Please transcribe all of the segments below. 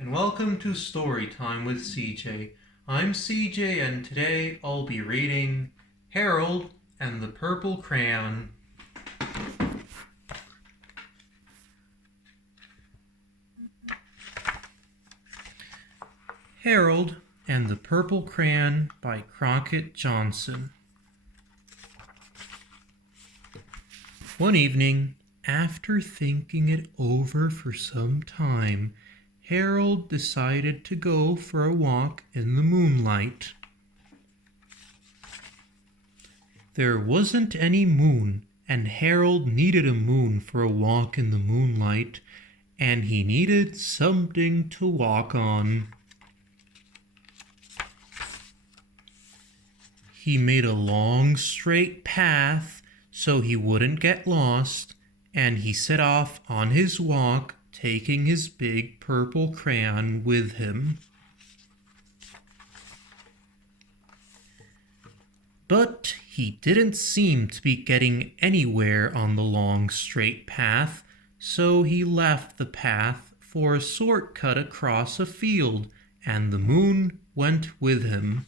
and welcome to Storytime with CJ. I'm CJ, and today I'll be reading Harold and the Purple Crayon. Harold and the Purple Crayon by Crockett Johnson. One evening, after thinking it over for some time, Harold decided to go for a walk in the moonlight. There wasn't any moon, and Harold needed a moon for a walk in the moonlight, and he needed something to walk on. He made a long, straight path so he wouldn't get lost, and he set off on his walk, taking his big purple crayon with him. But he didn't seem to be getting anywhere on the long, straight path, so he left the path for a shortcut across a field, and the moon went with him.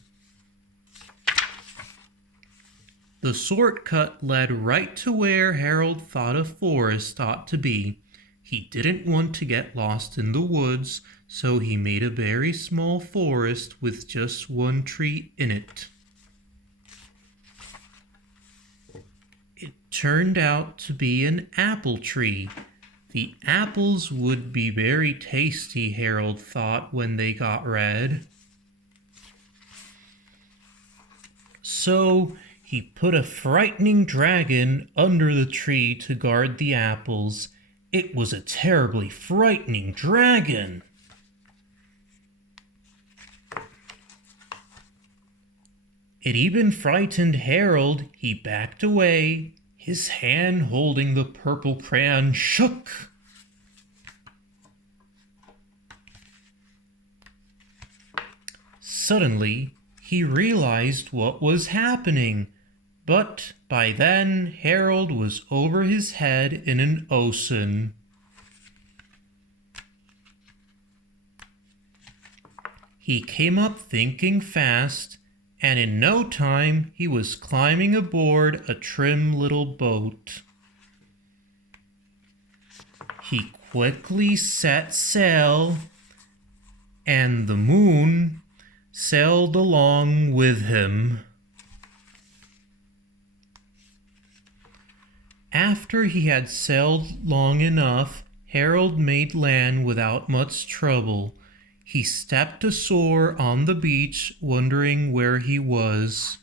The shortcut led right to where Harold thought a forest ought to be. He didn't want to get lost in the woods, so he made a very small forest with just one tree in it. It turned out to be an apple tree. The apples would be very tasty, Harold thought when they got red. So he put a frightening dragon under the tree to guard the apples. It was a terribly frightening dragon. It even frightened Harold. He backed away. His hand holding the purple crayon shook. Suddenly, he realized what was happening. But by then, Harold was over his head in an ocean. He came up thinking fast, and in no time he was climbing aboard a trim little boat. He quickly set sail, and the moon sailed along with him. After he had sailed long enough, Harold made land without much trouble. He stepped ashore on the beach, wondering where he was.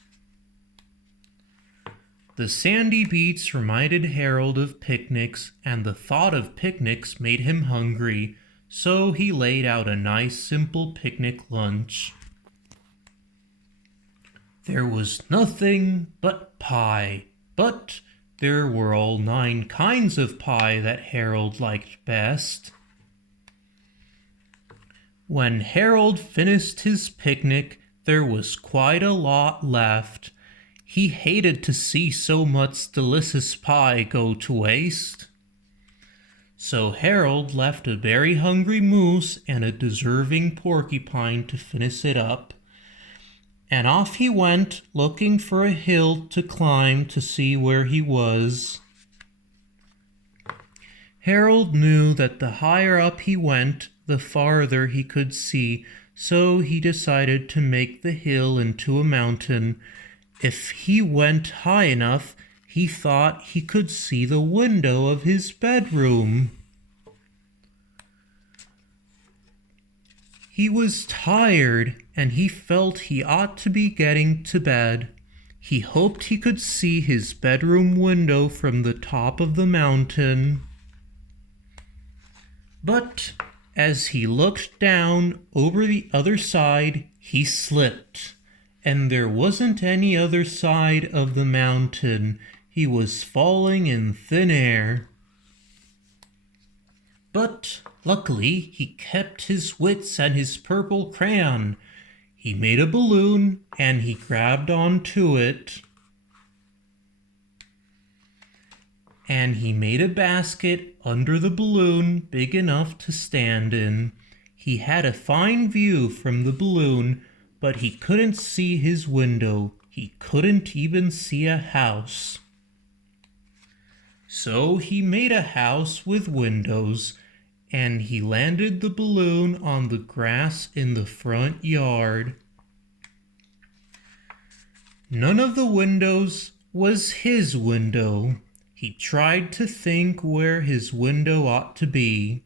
The sandy beach reminded Harold of picnics, and the thought of picnics made him hungry, so he laid out a nice, simple picnic lunch. There was nothing but pie, but there were all 9 kinds of pie that Harold liked best. When Harold finished his picnic, there was quite a lot left. He hated to see so much delicious pie go to waste. So Harold left a very hungry moose and a deserving porcupine to finish it up. And off he went, looking for a hill to climb to see where he was. Harold knew that the higher up he went, the farther he could see, so he decided to make the hill into a mountain. If he went high enough, he thought he could see the window of his bedroom. He was tired, and he felt he ought to be getting to bed. He hoped he could see his bedroom window from the top of the mountain. But as he looked down over the other side, he slipped, and there wasn't any other side of the mountain. He was falling in thin air. But luckily, he kept his wits and his purple crayon. He made a balloon, and he grabbed onto it. And he made a basket under the balloon big enough to stand in. He had a fine view from the balloon, but he couldn't see his window. He couldn't even see a house. So he made a house with windows, and he landed the balloon on the grass in the front yard. None of the windows was his window. He tried to think where his window ought to be.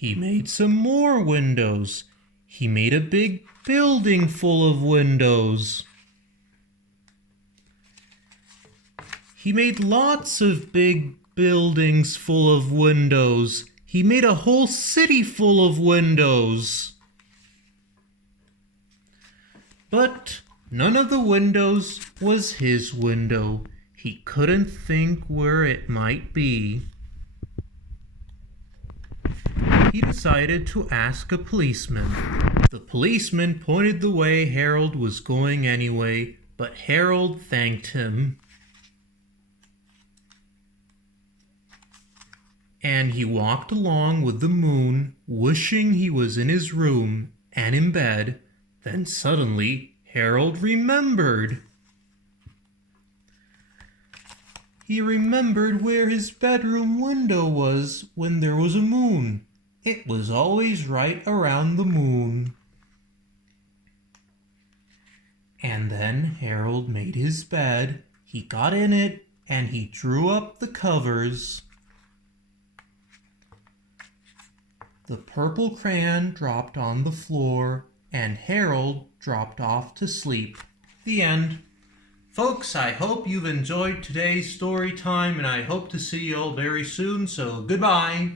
He made some more windows. He made a big building full of windows. He made lots of big buildings full of windows. He made a whole city full of windows. But none of the windows was his window. He couldn't think where it might be. He decided to ask a policeman. The policeman pointed the way Harold was going anyway, but Harold thanked him. And he walked along with the moon, wishing he was in his room and in bed. Then suddenly, Harold remembered. He remembered where his bedroom window was when there was a moon. It was always right around the moon. And then Harold made his bed. He got in it and he drew up the covers. The purple crayon dropped on the floor, and Harold dropped off to sleep. The end. Folks, I hope you've enjoyed today's story time, and I hope to see you all very soon, so goodbye.